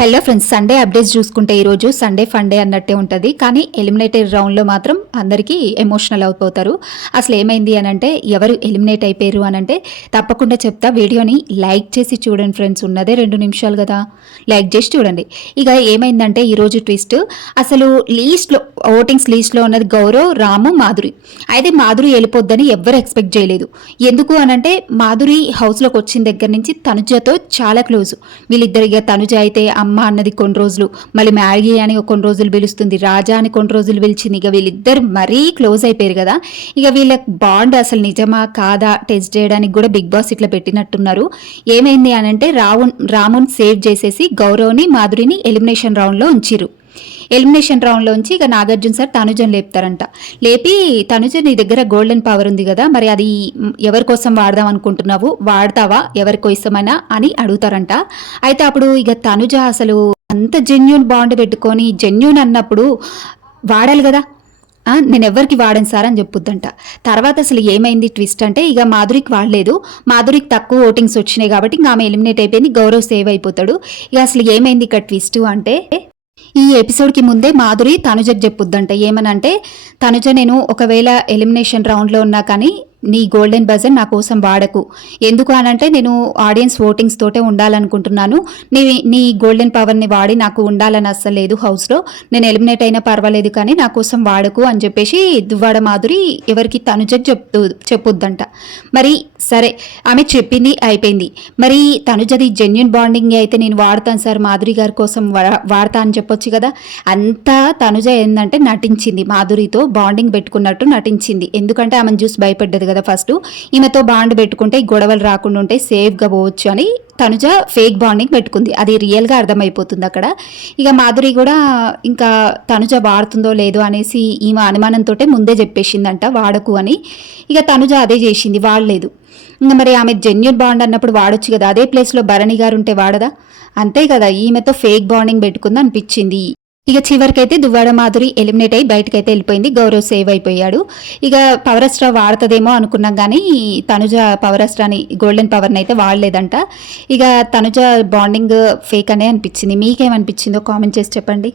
Hello friends, Sunday updates చూసుకుంటే ఈరోజు Sunday funday అన్నట్టే ఉంటుంది. కానీ ఎలిమినేటెడ్ రౌండ్లో మాత్రం అందరికీ ఎమోషనల్ అయిపోతారు. అసలు ఏమైంది అని అంటే, ఎవరు ఎలిమినేట్ అయిపోయారు అని అంటే తప్పకుండా చెప్తా. వీడియోని లైక్ చేసి చూడండి ఫ్రెండ్స్, ఉన్నదే 2 నిమిషాలు కదా, లైక్ చేసి చూడండి. ఇక ఏమైందంటే ఈరోజు ట్విస్ట్, అసలు లీస్ట్లో ఓటింగ్స్ లీస్ట్లో ఉన్నది గౌరవ్, రాము, మాధురి. అయితే మాధురి వెళ్ళిపోద్దని ఎవ్వరు ఎక్స్పెక్ట్ చేయలేదు. ఎందుకు అనంటే మాధురి హౌస్లోకి వచ్చిన దగ్గర నుంచి తనుజతో చాలా క్లోజ్. వీళ్ళిద్దరు, ఇక తనుజ అయితే అమ్మ అన్నది కొన్ని రోజులు, మళ్ళీ మ్యాగీ అని కొన్ని రోజులు పిలుస్తుంది, రాజా అని కొన్ని రోజులు పిలిచింది. ఇక వీళ్ళిద్దరు మరీ క్లోజ్ అయిపోయారు కదా. ఇక వీళ్ళ బాండ్ అసలు నిజమా కాదా టెస్ట్ చేయడానికి కూడా బిగ్ బాస్ ఇట్లా పెట్టినట్టున్నారు. ఏమైంది అని అంటే రాముని సేవ్ చేసేసి గౌరవ్ని, మాధురిని ఎలిమినేషన్ రౌండ్లో ఉంచిరు. ఎలిమినేషన్ రౌండ్లో ఉంచి ఇక నాగార్జున సార్ తనుజని లేపుతారంట. లేపి తనుజ, నీ దగ్గర గోల్డెన్ పవర్ ఉంది కదా, మరి అది ఎవరి కోసం వాడదాం అనుకుంటున్నావు, వాడతావా ఎవరి కోసమైనా అని అడుగుతారంట. అయితే అప్పుడు ఇక తనుజ అసలు అంత జెన్యూన్ బాండ్ పెట్టుకొని, జెన్యూన్ అన్నప్పుడు వాడాలి కదా, నేను ఎవరికి వాడను సార్ అని చెప్పుద్దంట. తర్వాత అసలు ఏమైంది ట్విస్ట్ అంటే, ఇక మాధురికి వాడలేదు, మాధురికి తక్కువ ఓటింగ్స్ వచ్చినాయి కాబట్టి ఇంకా ఆమె ఎలిమినేట్ అయిపోయింది, గౌరవ్ సేవ్ అయిపోతాడు. ఇక అసలు ఏమైంది ఇక్కడ ట్విస్ట్ అంటే, ఈ ఎపిసోడ్కి ముందే మాధురి తనుజకు చెప్పుద్దంట. ఏమనంటే, తనుజ నేను ఒకవేళ ఎలిమినేషన్ రౌండ్లో ఉన్నా కానీ నీ గోల్డెన్ బజర్ నా కోసం వాడకు, ఎందుకు అనంటే నేను ఆడియన్స్ ఓటింగ్స్ తోటే ఉండాలనుకుంటున్నాను, నీ గోల్డెన్ పవర్ని వాడి నాకు ఉండాలని అస్సలు లేదు హౌస్లో, నేను ఎలిమినేట్ అయినా పర్వాలేదు కానీ నా కోసం వాడకు అని చెప్పేసి దువ్వాడ మాధురి ఎవరికి తనుజకు చెప్పుద్దంట. మరి సరే, ఆమె చెప్పింది అయిపోయింది. మరి తనుజది జెన్యున్ బాండింగ్ అయితే నేను వాడతాను సార్, మాధురి గారి కోసం వాడతా అని చెప్పొచ్చు కదా. అంతా తనుజ ఏంటంటే నటించింది, మాధురితో బాండింగ్ పెట్టుకున్నట్టు నటించింది. ఎందుకంటే ఆమెను చూసి భయపడ్డది కదా ఫస్ట్, ఈమెతో బాండ్ పెట్టుకుంటే గొడవలు రాకుండా ఉంటే సేఫ్గా పోవచ్చు అని తనుజ ఫేక్ బాండింగ్ పెట్టుకుంది. అది రియల్గా అర్థమైపోతుంది అక్కడ. ఇక మాధురి కూడా ఇంకా తనుజ వాడుతుందో లేదో అనేసి ఈమె అనుమానంతో ముందే చెప్పేసిందంట వాడకు అని. ఇక తనుజ అదే చేసింది, వాడలేదు. ఇంకా మరి ఆమె జెన్యున్ బాండ్ అన్నప్పుడు వాడొచ్చు కదా, అదే ప్లేస్లో భరణి గారు ఉంటే వాడదా, అంతే కదా, ఈమెతో ఫేక్ బాండింగ్ పెట్టుకుంది అనిపించింది. ఇక చివరికైతే దువ్వాడ మాధురి ఎలిమినేట్ అయ్యి బయటకైతే వెళ్ళిపోయింది, గౌరవ్ సేవ్ అయిపోయాడు. ఇక పవర్ అస్ట్రా వాడుతుందేమో అనుకున్నాం కానీ తనుజ పవర్ అస్ట్రాని, గోల్డెన్ పవర్ని అయితే వాడలేదంట. ఇక తనుజ బాండింగ్ ఫేక్ అనే అనిపించింది. మీకేమనిపించిందో కామెంట్ చేసి చెప్పండి.